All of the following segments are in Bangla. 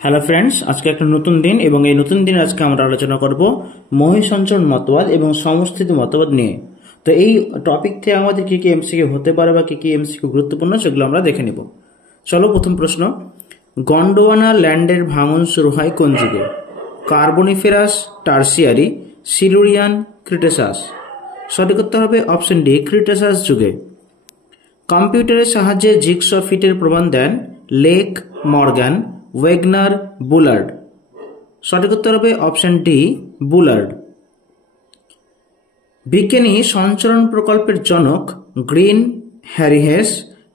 হ্যালো ফ্রেন্ডস, আজকে একটা নতুন দিন এবং এই নতুন দিন আজকে আমরা আলোচনা করব মহিসঞ্চরণ মতবাদ এবং সমস্থিতি মতবাদ নিয়ে। তো এই টপিক থেকে আমাদের কি কি এমসিকিউ হতে পারে বা কি কি এমসিকিউ গুরুত্বপূর্ণ সেগুলো আমরা দেখে নিব। চলো, প্রথম প্রশ্ন, গন্ডোয়ানা ল্যান্ডের ভাঙন শুরু হয় কোন যুগে? Carboniferous, Tertiary, Silurian, Cretaceous. সঠিক উত্তর হবে অপশন ডি, ক্রিটেসাস যুগে। কম্পিউটারের সাহায্যে জিগস ফিটের প্রমাণ দেন লেক, মর্গান, ওয়েগনার, বুলার্ড। সঠিক উত্তর হবে অপশন ডি, বুলার্ড। বিজ্ঞানী সঞ্চরণ প্রকল্পের জনক গ্রিন, হ্যারিহেস,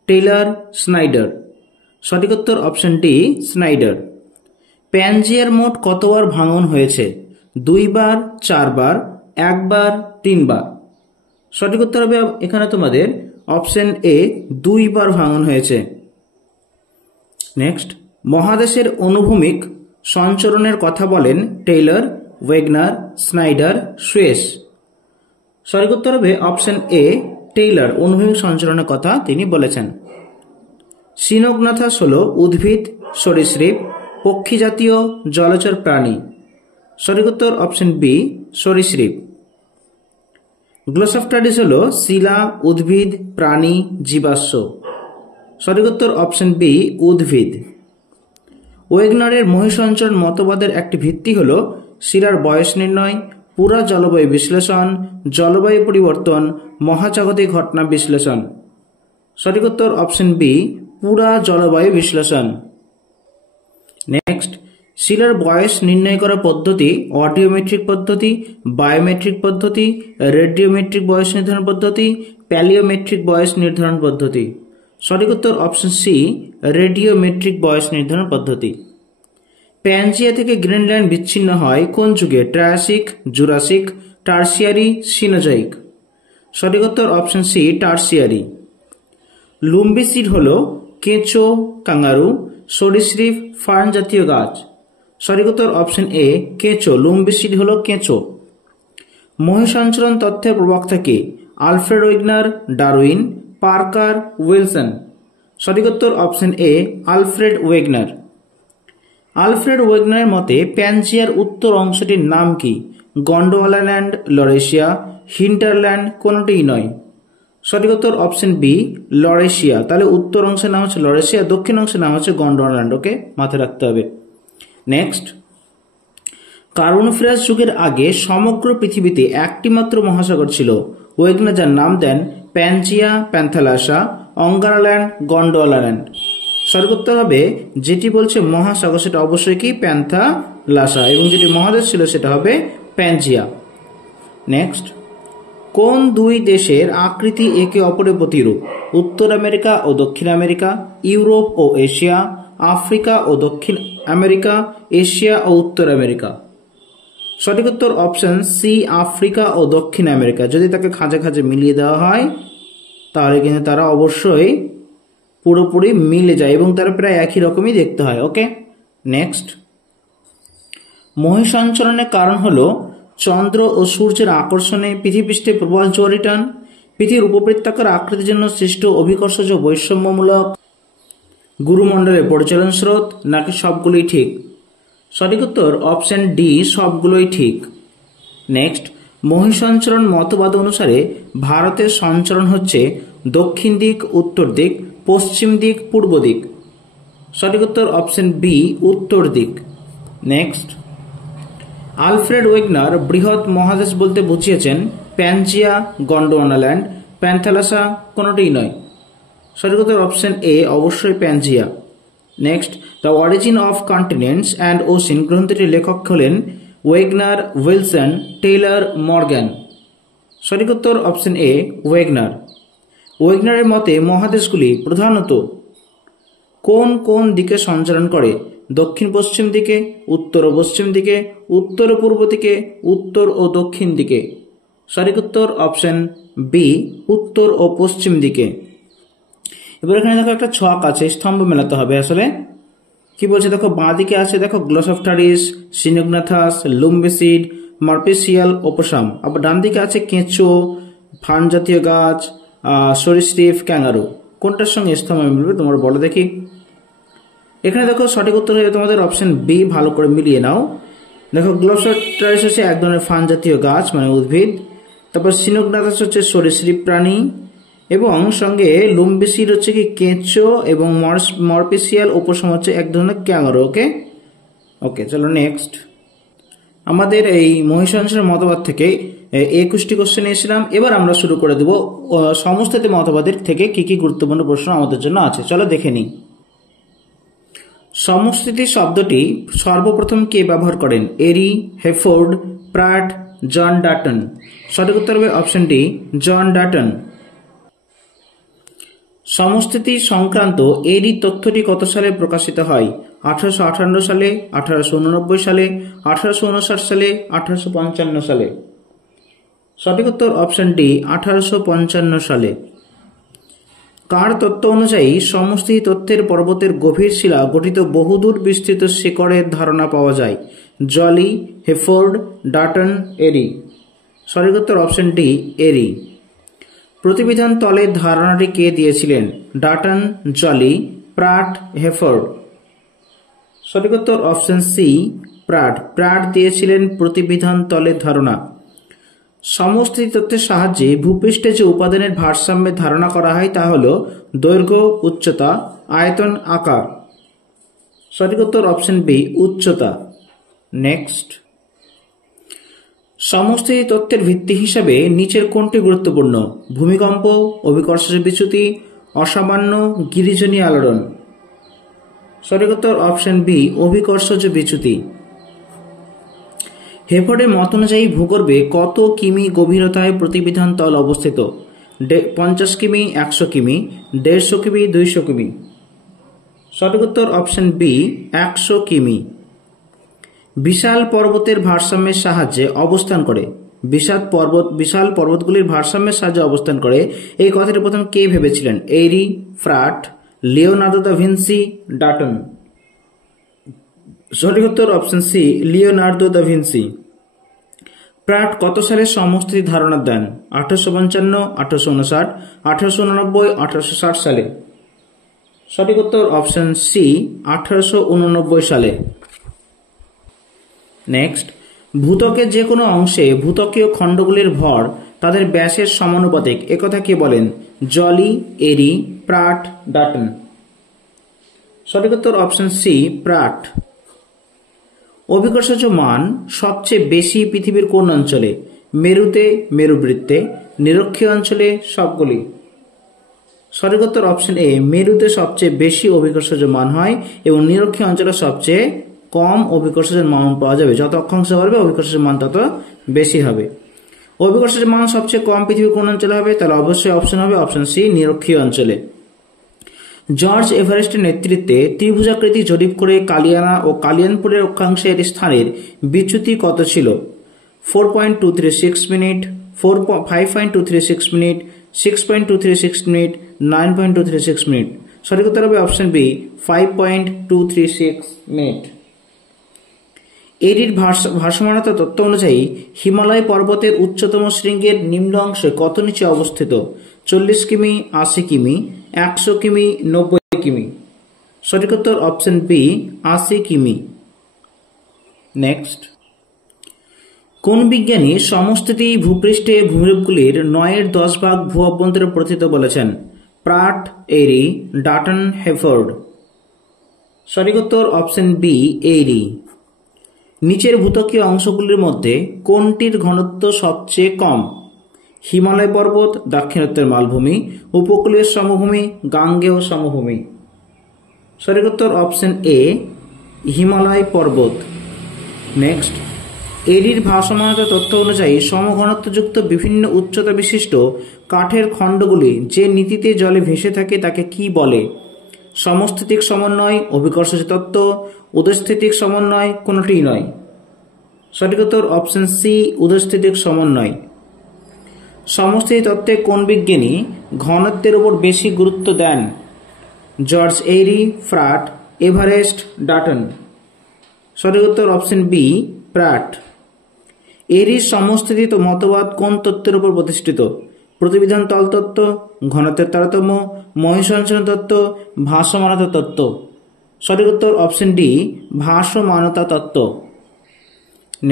টেইলর, স্নাইডার। সঠিক উত্তর অপশন ডি, স্নাইডার। প্যানজিয়ার মোট কতবার ভাঙন হয়েছে? 2 বার, 4 বার, 1 বার, 3 বার। সঠিক উত্তর হবে এখানে তোমাদের অপশন এ, 2 বার ভাঙন হয়েছে। নেক্সট, মহাদেশের অনুভূমিক সঞ্চরণের কথা বলেন টেইলর, ওয়েগনার, স্নাইডার, সুয়েস। সঠিক উত্তর হবে অপশন এ, টেইলর অনুভূমিক সঞ্চরণের কথা তিনি বলেছেন। সিনোগনাথাস হল উদ্ভিদ, সরীসৃপ, পক্ষী জাতীয় জলচর প্রাণী। সঠিক উত্তর অপশন বি, সরীসৃপ। গ্লোসাফটারিস হল শিলা, উদ্ভিদ, প্রাণী, জীবাশ্ম। সঠিক উত্তর অপশন বি, উদ্ভিদ। ওয়েগনারের মহিসঞ্চরণ মতবাদের একটি ভিত্তি হল শিলার বয়স নির্ণয়, পুরা জলবায়ু বিশ্লেষণ, জলবায়ু পরিবর্তন, মহাজাগতিক ঘটনা বিশ্লেষণ। সঠিক উত্তর অপশন বি, পুরা জলবায়ু বিশ্লেষণ। নেক্সট, শিলার বয়স নির্ণয় করার পদ্ধতি অডিওমেট্রিক পদ্ধতি, বায়োমেট্রিক পদ্ধতি, রেডিওমেট্রিক বয়স নির্ধারণ পদ্ধতি, প্যালিওমেট্রিক বয়স নির্ধারণ পদ্ধতি। সঠিক উত্তর অপশন সি, রেডিওমেট্রিক বয়স নির্ধারণ পদ্ধতি। প্যানজিয়া থেকে গ্রিনল্যান্ড বিচ্ছিন্ন হয় কোন যুগে? Triassic, Jurassic, Tertiary, Cenozoic. সঠিক উত্তর অপশন সি, টার্সিয়ারি। লুম্বিসিড হল কেঁচো, কাঙ্গারু, সরীসৃপ, ফার্ন জাতীয় গাছ। সঠিক উত্তর অপশন এ, কেঁচো। লুম্বিসিড হল কেঁচো। মহিসঞ্চরণ তত্ত্বের প্রবক্তা কে? Alfred Wegener, Darwin, Parker, Wilson. সঠিক উত্তর option A, Alfred Wegener. Alfred ওয়েগনারের মতে প্যানজিয়ার উত্তর অংশটির নাম কি? গন্ডোয়ানাল্যান্ড, লরেশিয়া, হিন্টারল্যান্ড, কোনটিই নয়। সঠিক উত্তর অপশন বি, লরেশিয়া। তাহলে উত্তর অংশের নাম হচ্ছে লরেশিয়া, দক্ষিণ অংশের নাম হচ্ছে গন্ডোয়ানাল্যান্ড। ওকে, মাথায় রাখতে হবে। নেক্সট, কার্বনিফেরাস যুগের আগে সমগ্র পৃথিবীতে একটি মাত্র মহাসাগর ছিল। ওয়েগনার যার নাম দেন প্যানজিয়া, প্যান্থালাসা, অঙ্গারাল্যান্ড, গন্ডোয়ানাল্যান্ড। সঠিক উত্তর হবে যেটি বলছে মহাসাগর সেটা অবশ্যই কি? প্যান্থালাসা, এবং যেটি মহাদেশ ছিল সেটা হবে প্যানজিয়া। নেক্সট, কোন দুই দেশের আকৃতি একে অপরের প্রতিরূপ? উত্তর আমেরিকা ও দক্ষিণ আমেরিকা, ইউরোপ ও এশিয়া, আফ্রিকা ও দক্ষিণ আমেরিকা, এশিয়া ও উত্তর আমেরিকা। সঠিক উত্তর অপশন সি, আফ্রিকা ও দক্ষিণ আমেরিকা। যদি তাকে খাঁজে খাঁজে মিলিয়ে দেওয়া হয় তাহলে কিন্তু তারা অবশ্যই পুরোপুরি মিলে যায় এবং তারা প্রায় একই রকমই দেখতে হয়। ওকে, নেক্সট, মহিসঞ্চরণের কারণ হলো চন্দ্র ও সূর্যের আকর্ষণে পৃথিবীপৃষ্ঠে প্রবল জোয়ারি টান, পৃথিবীর উপবৃত্তাকার আকৃতির জন্য সৃষ্ট অভিকর্ষজ বৈষম্যমূলক গুরুমণ্ডলের পরিচালন স্রোত, নাকি সবগুলোই ঠিক? সঠিক উত্তর অপশন ডি, সবগুলোই ঠিক। নেক্সট, মহিসঞ্চরণ মতবাদ অনুসারে ভারতের সঞ্চরণ হচ্ছে দক্ষিণ দিক, উত্তর দিক, পশ্চিম দিক, পূর্ব দিক। সঠিক উত্তর অপশন বি, উত্তর দিক। নেক্সট, আলফ্রেড ওয়েগনার বৃহৎ মহাদেশ বলতে বুঝিয়েছেন প্যানজিয়া, গন্ডোয়ানাল্যান্ড, প্যান্থালাসা, কোনটিই নয়। সঠিক উত্তর অপশন এ, অবশ্যই Pangaea. Next, the origin of continents and ocean গ্রন্থটির লেখক হলেন ওয়েগনার, উইলসন, টেইলর, মর্গান। সঠিক উত্তর অপশন এ, ওয়েগনার। ওয়েগনারের মতে মহাদেশগুলি প্রধানত কোন কোন দিকে সঞ্চালন করে? দক্ষিণ পশ্চিম দিকে, উত্তর ও পশ্চিম দিকে, উত্তর ও পূর্ব দিকে, উত্তর ও দক্ষিণ দিকে। সঠিক উত্তর অপশন বি, উত্তর ও পশ্চিম দিকে। এবার এখানে দেখো একটা ছক আছে, স্তম্ভ মেলাতে হবে। আসলে কি বলছে দেখো, বাঁ দিকে আছে দেখো গ্লোসাফটারিস, সিনোগনাথাস, লুম্বিসিড, মার্পেসিয়াল, ওপোসাম। আবার ডান দিকে আছে কেঁচো, ফার্ন জাতীয় গাছ, সরীসৃপ, ক্যাঙ্গারু। কোনটার সঙ্গে স্তম্ভ মিলবে তোমার বলো দেখি? এখানে দেখো সঠিক উত্তর হয়ে তোমাদের অপশন বি, ভালো করে মিলিয়ে নাও। দেখো গ্লোসোট্রাইস হচ্ছে এক ধরনের ফান জাতীয় গাছ মানে উদ্ভিদ, তারপর সিনোগনাথাস হচ্ছে সরীসৃপ প্রাণী, এবং সঙ্গে লুম্বিসিড হচ্ছে কি কেঁচো, এবং মরপিসিয়াল উপশম হচ্ছে এক ধরনের ক্যাঙ্গারু। ওকে ওকে, চলো নেক্সট। আমাদের এই মহিষাংশের মতবাদ থেকে 21টি কোশ্চেন নিয়েছিলাম। এবার আমরা শুরু করে দেব সমস্ত মতবাদের থেকে কি কি গুরুত্বপূর্ণ প্রশ্ন আমাদের জন্য আছে, চলো দেখে নিই। সমস্থিতি শব্দটি সর্বপ্রথম কে ব্যবহার করেন? এরি, হেফোর্ড, প্রাট, জন ডাটন। সঠিক উত্তর হবে অপশন ডি, জন ডাটন। সমস্থিতি সংক্রান্ত এরি তথ্যটি কত সালে প্রকাশিত হয়? 1858 সালে, 1889 সালে, 1859 সালে, 1855 সালে। সঠিক উত্তর অপশন ডি, 1855 সালে। কার তত্ত্ব অনুযায়ী সমস্থিতি তত্ত্বের পর্বতের গভীর শিলা গঠিত বহুদূর বিস্তৃত শিকড়ের ধারণা পাওয়া যায়? জলি, হেফোর্ড, ডাটন, এরি। সঠিক উত্তর অপশন ডি, এরি। প্রতিবিধান তলের ধারণাটি কে দিয়েছিলেন? Dutton, Joly, Pratt, Hayford. সঠিক উত্তর অপশন সি, প্রাট। প্রাট দিয়েছিলেন প্রতিবিধান তলের ধারণা। সমস্থিতি তত্ত্বের সাহায্যে ভূপৃষ্ঠে যে উপাদানের ভারসাম্যের ধারণা করা হয় তা হল দৈর্ঘ্য, উচ্চতা, আয়তন, আকার। সঠিক উত্তর অপশন বি, উচ্চতা। নেক্সট। সমস্থিতি তত্ত্বের ভিত্তি হিসাবে নিচের কোনটি গুরুত্বপূর্ণ? ভূমিকম্প, অভিকর্ষজ বিচ্যুতি, অসামান্য, গিরিজনী আলোড়ন। সঠিক উত্তর অপশন বি, অভিকর্ষজ বিচ্যুতি। হেফোর্ডের মত অনুযায়ী ভূগর্ভে কত কিমি গভীরতায় প্রতিবিধান তল অবস্থিত? 50 কিমি, 100 কিমি, 150 কিমি, 200 কিমি। সঠিক উত্তর অপশন বি, 100 কিমি। বিশাল পর্বতের ভারসাম্যের সাহায্যে অবস্থান করে। বিশাল পর্বতগুলির ভারসাম্যের সাহায্যে অবস্থান করে, এই কথাটি প্রথম কে ভেবেছিলেন? Airy, Pratt, Leonardo da Vinci, Dutton. সঠিক উত্তর option C, Leonardo da Vinci. Pratt কত সালে সমস্থিতি ধারণা দেন? 1855, 1859, 1889, 1860 সালে। সঠিক উত্তর অপশন সি, 1889 সালে। নেক্সট। ভূত্বকের যে কোনো অংশে ভূত্বকীয় খণ্ডগুলির ভর তাদের ব্যাসের সমানুপাতিক, একথা কে বলেন? জলি, এরি, প্রাট, ডাটন। সঠিক উত্তর অপশন সি, প্রাট। অভিকর্ষজ মান সবচেয়ে বেশি পৃথিবীর কোন অঞ্চলে? মেরুতে, মেরুবৃত্তে, নিরক্ষীয় অঞ্চলে, সবগুলি। সঠিক উত্তর অপশন এ, মেরুতে সবচেয়ে বেশি অভিকর্ষজ মান হয় এবং নিরক্ষীয় অঞ্চলে সবচেয়ে কম অভিকর্ষজের মান পাওয়া যাবে। যত অক্ষাংশ বাড়বে অভিকর্ষজের মান তত বেশি হবে। অভিকর্ষজের মান সবচেয়ে কম পৃথিবীর কোন অঞ্চলে হবে? তাহলে অবশ্যই অপশন হবে অপশন সি, নিরক্ষীয় অঞ্চলে। জর্জ এভারেস্টের নেতৃত্বে ত্রিভুজাকৃতি জরিপ করে কালিয়ানা ও কালিয়ানপুরের অক্ষাংশের স্থানের বিচ্যুতি কত ছিল? 4.236 মিনিট, 5.236 মিনিট, 6.236 মিনিট, 9.236 মিনিট। সঠিক উত্তর হবে অপশন বি, 5.236 মিনিট। এরির ভাসমানতা তত্ত্ব অনুযায়ী হিমালয় পর্বতের উচ্চতম শৃঙ্গের নিম্ন অংশে কত নিচে অবস্থিত? 40 কিমি, 80 কিমি, 100 কিমি, 90 কিমি। সঠিক উত্তর অপশন বি, 80 কিমি। নেক্সট। কোন বিজ্ঞানী সমস্থিতি ভূপৃষ্ঠে ভূমিরূপগুলির 9/10 ভাগ ভূ অভ্যন্তরে প্রথিত বলেছেন? প্রাট, এরি, ডাটন, হেফোর্ড। সঠিক উত্তর অপশন বি, এরি। নিচের ভূত্বকীয় অংশগুলির মধ্যে কোনটির ঘনত্ব সবচেয়ে কম? হিমালয় পর্বত, দাক্ষিণাত্যের মালভূমি, উপকূলীয় সমভূমি, গাঙ্গেয় সমভূমি। সঠিক উত্তর অপশন এ, হিমালয় পর্বত। নেক্সট। এরির ভাসমানতা তত্ত্ব অনুযায়ী সমঘনত্বযুক্ত বিভিন্ন উচ্চতা বিশিষ্ট কাঠের খণ্ডগুলি যে নীতিতে জলে ভেসে থাকে তাকে কি বলে? সমস্থিতিক সমন্বয়, অভিকর্ষজ তত্ত্ব, উদস্থিতিক সমন্বয়, কোনটিই নয়। সঠিক উত্তর অপশন সি, উদস্থিতিক সমন্বয়। সমস্থিতি তত্ত্বে কোন বিজ্ঞানী ঘনত্বের উপর বেশি গুরুত্ব দেন? George Airy, Pratt, Everest, Dutton. সঠিক উত্তর অপশন বি, প্রাট। এরির সমস্থিতি মতবাদ কোন তত্ত্বের উপর প্রতিষ্ঠিত? প্রতিবিধান তল তত্ত্ব, ঘনত্বের তারতম্য, মহিষাঞ্চন তত্ত্ব, ভাসমানতা তত্ত্ব। সঠিক উত্তর অপশন ডি, ভাসমানতা তত্ত্ব।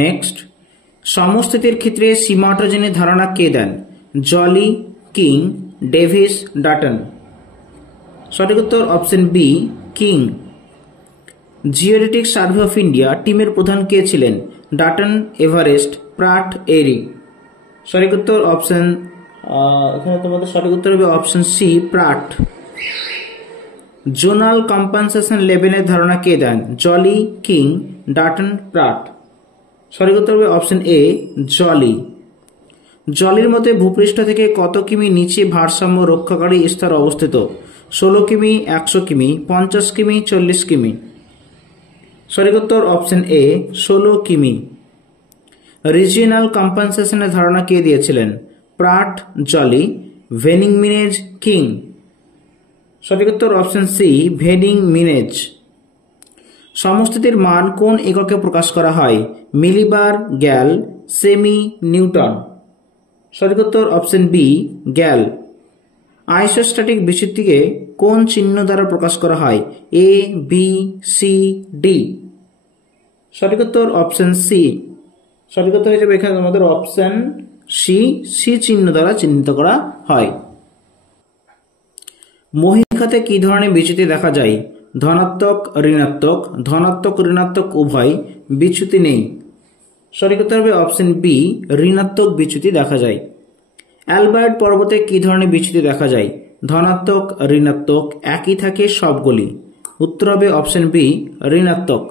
নেক্সট, সমস্থিতির ক্ষেত্রে সীমাটোজনের ধারণা কে দেন? Joly, King, Davis, Dutton. সঠিক উত্তর option B, King. Geodetic survey of India টিমের প্রধান কে ছিলেন? Dutton, Everest, Pratt, Airy. সঠিক উত্তর অপশন, এখানে তোমাদের সঠিক উত্তর হবে option C, Pratt. Zonal compensation লেভেলের ধারণা কে দেন? Joly, King, Dutton, Pratt. সঠিক উত্তর হবে অপশন এ, জলি। জলের মধ্যে ভূপৃষ্ঠ থেকে কত কিমি নিচে ভারসাম্য রক্ষাকারী স্তর অবস্থিত? 16 কিমি, 100 কিমি, 50 কিমি, 40 কিমি। সঠিক উত্তর অপশন এ, 16 কিমি। রিজিওনাল কম্পেনসেশনের ধারণা কে দিয়েছিলেন? Pratt, Joly, Vening Meinesz, King. সঠিক উত্তর অপশন সি, ভেনিং মিনেজ। সমস্থিতির মান কোন এককে প্রকাশ করা হয়? মিলিবার, গ্যাল, সেমি, নিউটন। সঠিক উত্তর অপশন বি, গ্যাল। আইসোস্ট্যাটিক বিচ্যুতিকে কোন চিহ্ন দ্বারা প্রকাশ করা হয়? এ, বি, সি, ডি। সঠিক উত্তর অপশন সি। সঠিক উত্তর হিসেবে এখানে আমাদের অপশন সি, সি চিহ্ন দ্বারা চিহ্নিত করা হয়। মহীখাতে কি ধরনের বিচ্যুতি দেখা যায়? ধনাত্মক, ঋণাত্মক, ধনাত্মক, ঋণাত্মক উভয়, বিচ্যুতি নেই। সঠিক উত্তর হবে অপশন বি, ঋণাত্মক বিচ্যুতি দেখা যায়। অ্যালবার্ট পর্বতে কি ধরনের বিচ্যুতি দেখা যায়? ধনাত্মক, ঋণাত্মক, একই থাকে সবগুলি। উত্তর হবে অপশন বি, ঋণাত্মক।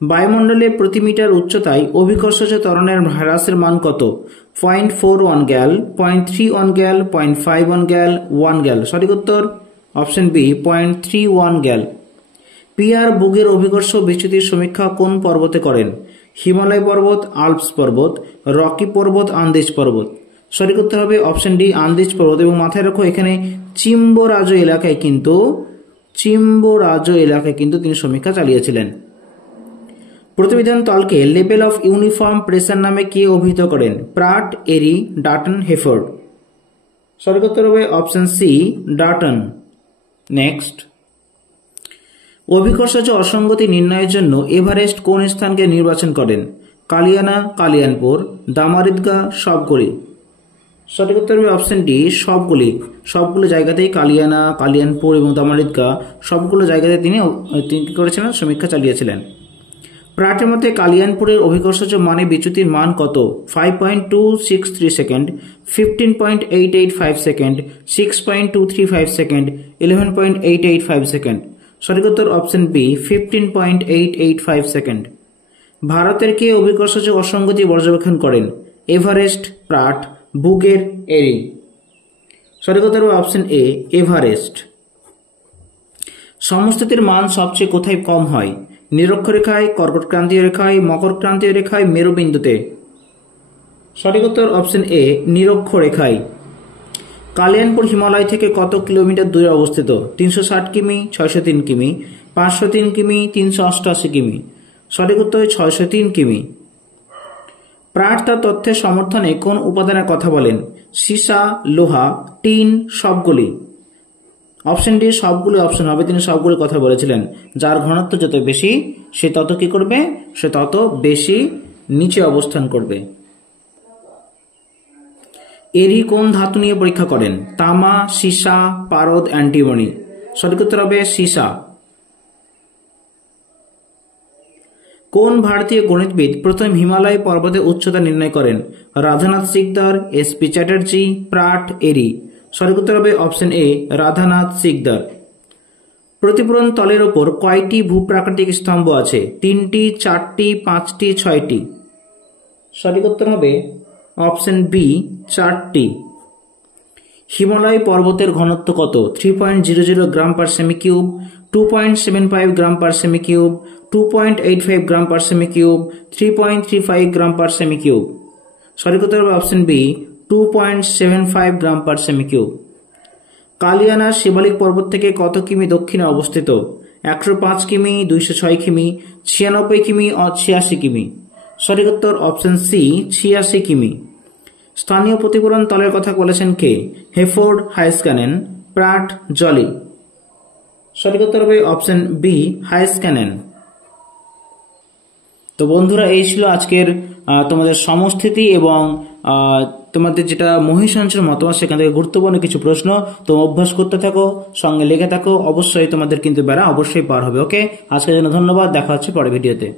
বায়ুমণ্ডলে প্রতি মিটার উচ্চতায় অভিকর্ষজ ত্বরণের হ্রাসের মান কত? 0.41 গ্যাল, 0.31 গ্যাল, 0.51 গ্যাল, 1 গ্যাল। সঠিক উত্তর অপশন বি, 0.31 গ্যাল। পিয়ার বুগের অভিকর্ষ বিচ্যুতির সমীক্ষা কোন পর্বতে করেন? হিমালয় পর্বত, আল্পস পর্বত, রকি পর্বত, আন্দিজ পর্বত। সঠিক উত্তর হবে অপশন ডি, আন্দিজ পর্বত। এবং মাথায় রাখো এখানে চিম্বোরাজো এলাকায় কিন্তু তিনি সমীক্ষা চালিয়েছিলেন। প্রতিবিধান তলকে লেভেল অফ ইউনিফর্ম প্রেসার নামে কে অভিহিত করেন? প্রাট, এরি, ডাটন, হেফোর্ড। সঠিক উত্তর হবে অপশন সি, ডাটন। নেক্সট, অভিকর্ষজ অসঙ্গতি নির্ণয়ের জন্য এভারেস্ট কোন স্থানকে নির্বাচন করেন? কালিয়ানা, কালিয়ানপুর, দামারিদগা, সবগুলি। সঠিক উত্তর হবে অপশন ডি, সবগুলি। সবগুলো জায়গাতেই কালিয়ানা, কালিয়ানপুর এবং দামারিদগা সবগুলো জায়গাতে তিনি কি করেছিলেন? সমীক্ষা চালিয়েছিলেন। প্রাটের মধ্যে কালিয়ানপুরের অভিকর্ষজ মানে বিচ্যুতির মান কত? 5.263 সেকেন্ড, 15.885 সেকেন্ড, 6.235 সেকেন্ড, 11.885 সেকেন্ড। সঠিক উত্তর অপশন বি, 15.885 সেকেন্ড। ভারতের কে অভিকর্ষজ অসঙ্গতি পর্যবেক্ষণ করেন? এভারেস্ট, প্রাট, বুগের, এরি। সঠিক উত্তর অপশন এ, এভারেস্ট। সমস্থিতির মান সবচেয়ে কোথায় কম হয়? নিরক্ষরেখায়, কর্কটক্রান্তীয় রেখায়, মকরক্রান্তীয় রেখায়, মেরুবিন্দুতে। সঠিক উত্তর অপশন এ, নিরক্ষরেখায়। কালিয়ানপুর হিমালয় থেকে কত কিলোমিটার দূরে অবস্থিত? 360 কিমি, 603 কিমি, 503 কিমি, 388 কিমি। সঠিক উত্তর 603 কিমি। প্রাট তার তথ্যের সমর্থনে কোন উপাদানের কথা বলেন? সীসা, লোহা, টিন, সবগুলি। অপশন ডি, সবগুলি অপশন হবে। তিনি সবগুলি কথা বলেছিলেন। যার ঘনত্ব যত বেশি সে তত কি করবে? সে তত বেশি নিচে অবস্থান করবে। এরি কোন ধাতু নিয়ে পরীক্ষা করেন? তামা, সীসা, পারদ, অ্যান্টিমনি। সঠিক উত্তর হবে সীসা। কোন ভারতীয় গণিতবিদ প্রথম হিমালয় পর্বতের উচ্চতা নির্ণয় করেন? Radhanath Sikdar, S P Chatterjee, Pratt, Airy. সঠিক উত্তর হবে অপশন এ, রাধানাথ সিকদার। প্রতিফলন তলের ওপর কয়টি ভূপ্রাকৃতিক স্তম্ভ আছে? 3টি, 4টি, 5টি, 6টি। সঠিক উত্তর হবে অপশন বি, 4টি। হিমালয় পর্বতের ঘনত্ব কত? 3.00 গ্রাম পার সেমি কিউব, 2.75 গ্রাম পার সেমি কিউব, 2.85 গ্রাম পার সেমি কিউব, 3.35 গ্রাম পার সেমি কিউব। সঠিক উত্তর হবে অপশন বি, 2.75 গ্রাম পার সেমি কিউব। কালিয়ানার শিবালিক পর্বত থেকে কত কিমি দক্ষিণে অবস্থিত? 105 কিমি, 206 কিমি, 96 কিমি, 86 কিমি। সঠিক উত্তর অপশন সি, 86 কিমি। স্থানীয় প্রতিফলন তলের কথা বলেছেন কে? হেফোর্ড, হাইস্ক্যানেন, প্রাট, জলি। সঠিক উত্তর হবে অপশন বি হাইস্ক্যানেন। তো বন্ধুরা, এই ছিল আজকের তোমাদের সমস্থিতি এবং তোমাদের যেটা মহিষাঞ্চল মতবাদ সেখান থেকে গুরুত্বপূর্ণ কিছু প্রশ্ন। তো অভ্যাস করতে থাকো, সঙ্গে লেগে থাকো, অবশ্যই তোমাদের কিন্তু বেড়া অবশ্যই পার হবে। ওকে, আজকের জন্য ধন্যবাদ, দেখা হচ্ছে পরের ভিডিওতে।